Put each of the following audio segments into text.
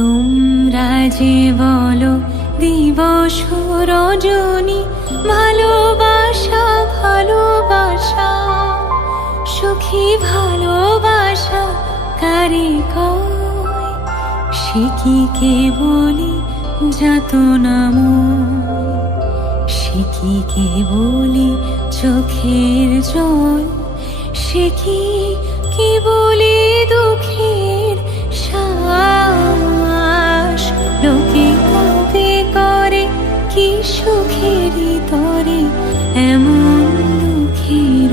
তোমরা যে বলো দিবস রজনী, ভালোবাসা ভালোবাসা, সুখী, ভালোবাসা, কারে কয়? সে কি বলি যাতনাময় সে কি কে বলি চোখের জল? সে কি কি বলি দুঃখের সুখেরই তরে এমন দুঃখের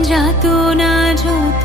যাত না যত